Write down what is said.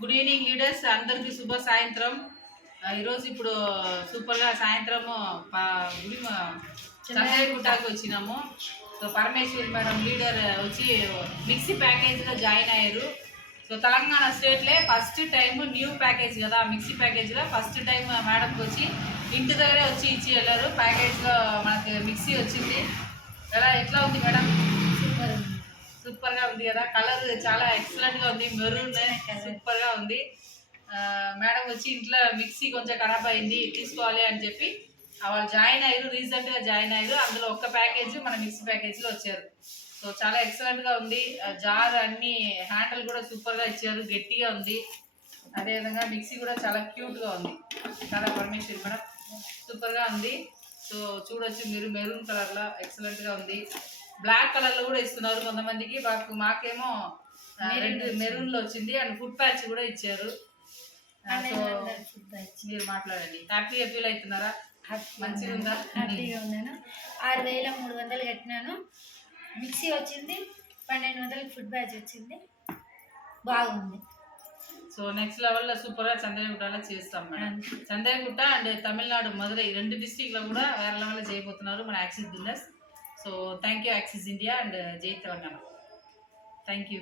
Good evening leaders, అందరికీ శుభ సాయంత్రం. ఈరోజు ఇప్పుడు సూపర్గా సాయంత్రము గుడి చంద్రగుట్టకు వచ్చినాము. సో పరమేశ్వరి మేడం లీడర్ వచ్చి మిక్సీ ప్యాకేజ్లో జాయిన్ అయ్యారు. సో తెలంగాణ స్టేట్లే ఫస్ట్ టైం న్యూ ప్యాకేజ్ కదా, మిక్సీ ప్యాకేజ్లో ఫస్ట్ టైం మేడంకి వచ్చి ఇంటి దగ్గరే వచ్చి ఇచ్చి వెళ్ళారు. ప్యాకేజ్లో మనకి మిక్సీ వచ్చింది. ఎట్లా ఉంది మేడం? సూపర్ గా ఉంది కదా, కలర్ చాలా ఎక్సలెంట్ గా ఉంది, మెరూన్ సూపర్ గా ఉంది. మేడం వచ్చి ఇంట్లో మిక్సీ కొంచెం ఖరాబ్ అయింది తీసుకోవాలి అని చెప్పి వాళ్ళు జాయిన్ అయ్యారు, రీసెంట్ గా జాయిన్ అయ్యారు. అందులో ఒక్క ప్యాకేజ్ మన మిక్సీ ప్యాకేజ్ లో వచ్చారు. సో చాలా ఎక్సలెంట్ గా ఉంది. జార్ అన్ని హ్యాండిల్ కూడా సూపర్ గా ఇచ్చారు, గట్టిగా ఉంది. అదేవిధంగా మిక్సీ కూడా చాలా క్యూట్ గా ఉంది. చాలా పర్మిషన్ మేడం, సూపర్ గా ఉంది. సో చూడొచ్చు మీరు, మెరూన్ కలర్ లో ఎక్సలెంట్ గా ఉంది. బ్లాక్ కలర్ లో కూడా ఇస్తున్నారు కొంతమందికి, మాకేమో మెరూన్ లో వచ్చింది. అండ్ ఫుడ్ ప్యాచ్ కూడా ఇచ్చారు. మీరు మాట్లాడండి. హ్యాపీగా ఫీల్ అవుతున్నారా? మంచిగా ఉందా? హ్యాపీగా ఉన్నాను. 6,300 కట్టినాను. మిక్సీ వచ్చింది, 1,200 ఫుడ్ బ్యాచ్ వచ్చింది. బాగుంది. సో నెక్స్ట్ లెవెల్లో సూపర్గా చంద్రగుట్టలో చేస్తాం మేడం. చంద్రగుట్ట అండ్ తమిళనాడు మధురై 2 డిస్ట్రిక్ట్లో కూడా వేరే లెవెల్లో చేయబోతున్నారు మన axis business. So thank you Axis India and Jai Telangana. Thank you.